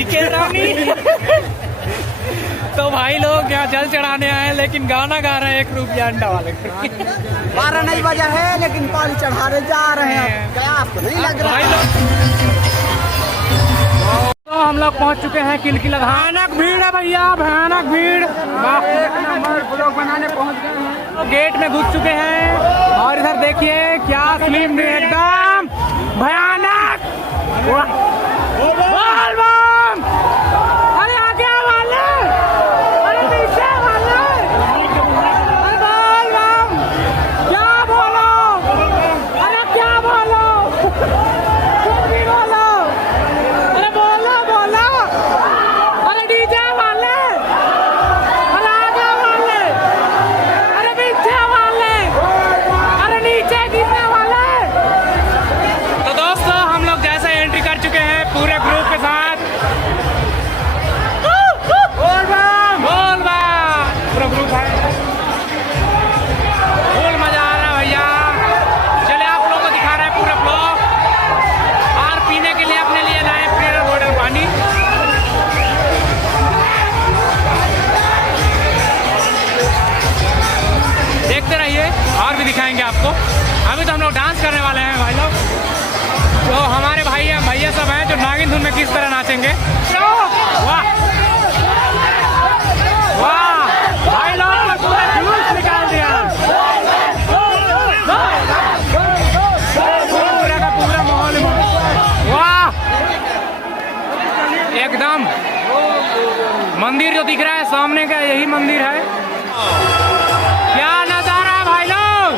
दिखे रानी। तो भाई लोग यहाँ जल चढ़ाने आए लेकिन गाना गा रहे हैं 1 रुपया अंडा वाले। 12 नहीं बजा है लेकिन पानी चढ़ाने जा रहे हैं। क्या आपको नहीं लग रहा है? तो हम लोग पहुँच चुके हैं किलकिला। भयानक भीड़ है भैया, भयानक भीड़। ब्लॉग बनाने पहुंच गए हैं। तो गेट में घुस चुके हैं और इधर देखिए क्या फिल्म एकदम भयानक। बोल बम! अरे आगे वाले, अरे पीछे वाले, अरे बोल बम! क्या बोलो, अरे क्या बोलो, कुछ भी बोलो, अरे बोलो बोलो, अरे डीजे वाले, अरे आगे वाले, अरे पीछे वाले, अरे नीचे गिरने वाले। तो दोस्तों हम लोग जैसे एंट्री कर चुके हैं पूरे ग्रुप के साथ। बोल बम! बोल बम! पूरा ग्रुप है, फुल मजा आ रहा है भैया। चले आप लोगों को दिखा रहे हैं पूरा ब्लॉग। और पीने के लिए अपने लिए लाए मिनरल वाटर पानी। देखते रहिए और भी दिखाएंगे आपको। अभी तो हम लोग डांस करने वाले हैं भाई लोग। तो हमारे भाई हैं, भैया सब हैं जो नागिन धुन में किस तरह नाचेंगे। वाह वाह भाई लोग ने पूरा जुलूस निकाल दिया। पूरा का पूरा माहौल, वाह एकदम। मंदिर जो दिख रहा है सामने का, यही मंदिर है। क्या नजारा है भाई लोग।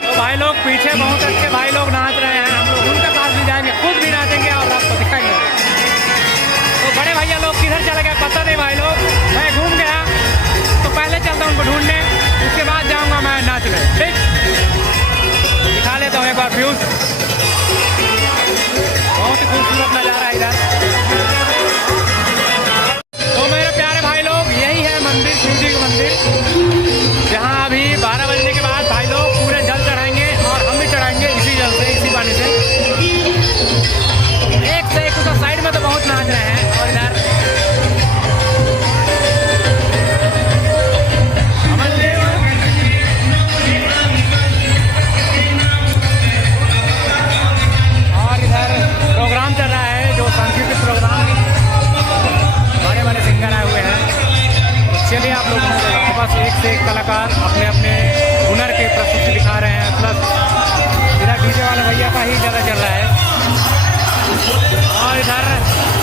तो भाई लोग पीछे बहुत अच्छे भाई लोग नाच रहे हैं। हम लोग उनके पास भी जाएंगे, खुद भी नाचेंगे और आपको दिखाएंगे। तो बड़े भैया लोग किधर चले गए पता नहीं भाई लोग। मैं घूम गया तो पहले चलता हूँ उनको ढूंढने, उसके बाद जाऊंगा मैं नाचने। ठीक, दिखा लेता हूँ एक बार व्यूज। बहुत ही खूबसूरत नजारा है इधर। तो मेरे प्यारे भाई लोग यही है मंदिर, शिव जी का मंदिर, जहाँ अभी 12 बजने के बाद भाई लोग पूरे जल चढ़ाएंगे और हम भी चढ़ाएंगे इसी जल से, इसी पानी से। एक से एक उधर साइड में तो बहुत नाच रहे हैं और इधर प्रोग्राम चल रहा है, जो सांस्कृतिक प्रोग्राम। बड़े बड़े सिंगर आए हुए हैं। चलिए आप लोगों से बस एक से एक कलाकार अपने अपने हुनर के प्रस्तुति दिखा रहे हैं। प्लस इधर डीजे वाले भैया का ही ज़्यादा चल रहा है और इधर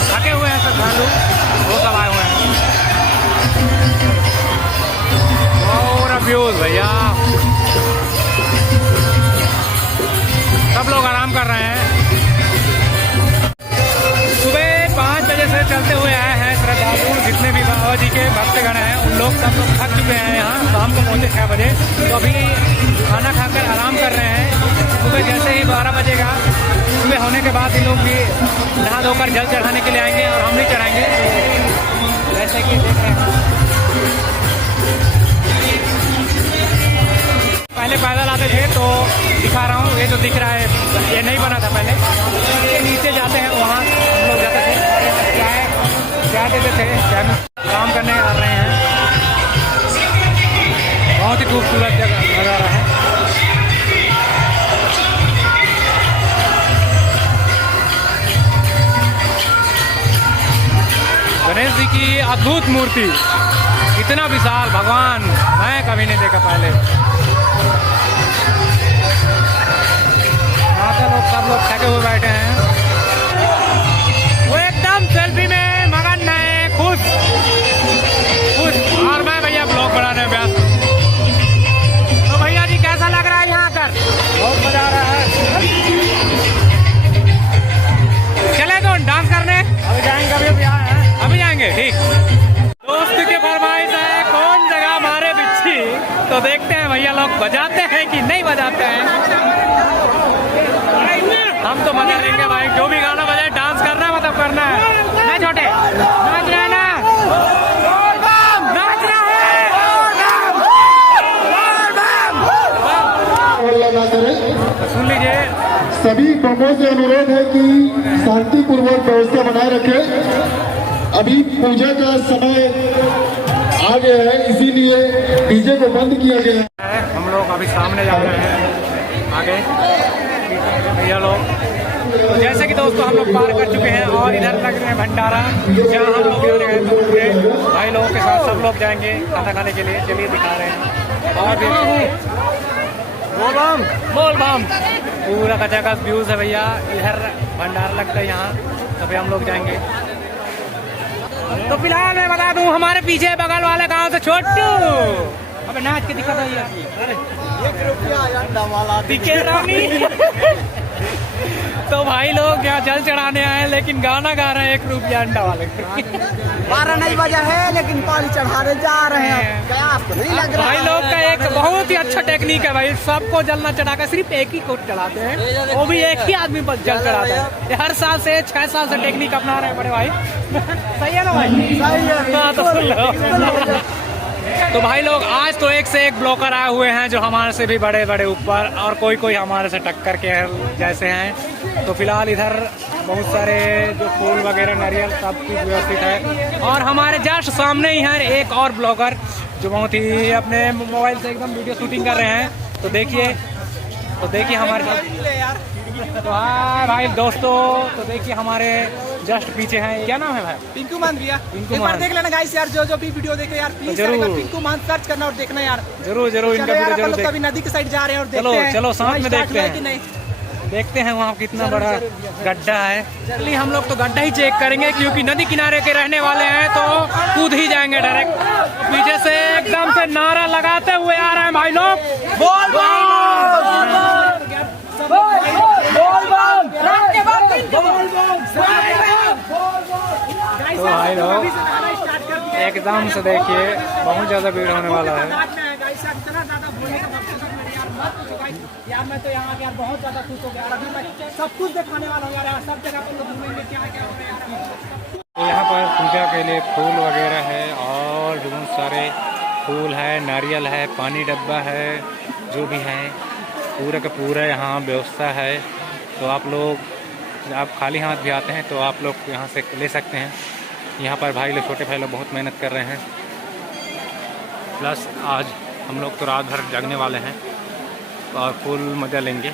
थके हुए हैं सब भालू, वो सब आए हुए हैं। और व्यूज भैया, सब लोग आराम कर रहे हैं। सुबह 5 बजे से चलते हुए आए हैं श्रद्धालु, जितने भी बाबा जी के भक्तगण हैं उन लोग सब लोग थक चुके हैं। यहाँ शाम को पहुँचे 6 बजे, तो अभी खाना खाकर आराम कर रहे हैं। सुबह जैसे ही 12 बजेगा, सुबह होने के बाद इन लोग भी नहा धोकर जल चढ़ाने के लिए आएंगे और हम भी चढ़ाएंगे। जैसे कि देख रहे हैं पहले पैदल आते थे, तो दिखा रहा हूँ ये जो दिख रहा है ये नहीं बना था पहले। ये नीचे जाते हैं, वहाँ हम लोग जाते थे, चाय देते थे, काम करने आ रहे हैं। बहुत ही खूबसूरत जगह नज़ारा है। गणेश जी की अद्भुत मूर्ति, इतना विशाल भगवान मैं कभी नहीं देखा पहले। माता लोग सब लोग थके हुए बैठे हैं, वो एकदम सेल्फी में मगन है, खुश खुश। और मैं भैया ब्लॉग बनाने में व्यस्त। तो भैया जी कैसा लग रहा है यहाँ आकर? बहुत मजा आ रहा है। चले तो डांस करने अभी जाएंगे, अभी जाएंगे। ठीक, दोस्त के फरमाइश है कौन जगह मारे बिच्छी, तो देखते हैं भैया लोग बजाते हैं कि नहीं बजाते हैं। हम तो मजा लेंगे भाई, जो भी गाना बजाए डांस करना है, मतलब करना है। मैं छोटे नाच रहे सुन लीजिए। सभी लोगों से अनुरोध है कि शांतिपूर्वक व्यवस्था बनाए रखें। अभी पूजा का समय आ गया है, इसीलिए डीजे को बंद किया गया है। हम लोग अभी सामने जा रहे हैं आगे भैया लोग। तो जैसे कि दोस्तों हम लोग पार कर चुके हैं और इधर लग रहे हैं भंडारा, जहाँ हम लोग जा रहे हैं तो पूरे भाई लोगों के साथ सब लोग जाएंगे खाना खाने के लिए। चलिए दिखा रहे हैं और भी बोल बम पूरा कचाकच व्यूज है भैया। इधर भंडारा लगता है यहाँ, तभी हम लोग जाएंगे। तो फिलहाल मैं बता दूं हमारे पीछे बगल वाले गांव से छोटू अबे नाच के दिखा भैया। 1 रुपया अंडा वाला दिखे रानी। तो भाई लोग यहाँ जल चढ़ाने आए हैं, लेकिन गाना गा रहे हैं 1 रुपया अंडा वाले। 12 नहीं बजा है लेकिन पानी चढ़ाने जा रहे हैं। क्या आपको नहीं लग रहा? भाई लोग का एक बहुत ही अच्छा टेक्निक है भाई, सबको जलना चढ़ाकर सिर्फ एक ही को चढ़ाते हैं, वो भी एक ही आदमी पर जल चढ़ाता है। ये हर साल से 6 साल से टेक्निक अपना रहे हैं बड़े भाई। सही है ना भाई? सही है। हाँ, तो सुन लो। तो भाई लोग आज तो एक से एक ब्लॉकर आए हुए हैं जो हमारे से भी बड़े बड़े ऊपर, और कोई हमारे से टक्कर के जैसे हैं। तो फिलहाल इधर बहुत सारे जो फूल वगैरह नारियल सब कुछ व्यवस्थित है, और हमारे जस्ट सामने ही है एक और ब्लॉगर जो बहुत ही अपने मोबाइल से एकदम वीडियो शूटिंग कर रहे हैं। तो देखिए हमारे साथ। तो हाँ भाई दोस्तों, तो देखिए हमारे जस्ट पीछे हैं, क्या नाम है भाई? पिंकू मान भैया, पिंकू एक बार मान। देख लेना गाइस यार, जो भी वीडियो देखे यार प्लीज जरूर। यार पिंकू मान सर्च करना और देखना यार। जरूर इनका चलो वीडियो यार, अपन जरूर लोग देख। कभी नदी के साइड जा रहे हैं और देखते हैं। चलो साथ में स्टार्ट देखते हुआ है हैं। कि नहीं। देखते हैं वहाँ कितना बड़ा गड्ढा है। चलिए हम लोग तो गड्ढा ही चेक करेंगे, क्योंकि नदी किनारे के रहने वाले हैं तो कूद ही जाएंगे डायरेक्ट। पीछे से एकदम से नारा लगाते हुए आ रहे हैं भाई लोग, बोल तो भाई लोग एकदम से देखिए बहुत ज्यादा भीड़ होने वाला है। यार मैं तो यहाँ यार बहुत ज्यादा खुश हो गया। अभी मैं सब कुछ दिखाने वाला हूँ यार, सब जगह पर लोग घूमेंगे क्या क्या हो रहा है यार। तो यहाँ पर पूजा के लिए फूल वगैरह है, और बहुत सारे फूल है, नारियल है, पानी डब्बा है, जो भी है पूरा का पूरा यहाँ व्यवस्था है। तो आप लोग आप खाली हाथ भी आते हैं तो आप लोग यहाँ से ले सकते हैं। यहाँ पर भाई लोग, छोटे भाई लोग बहुत मेहनत कर रहे हैं। प्लस आज हम लोग तो रात भर जगने वाले हैं और फुल मज़ा लेंगे।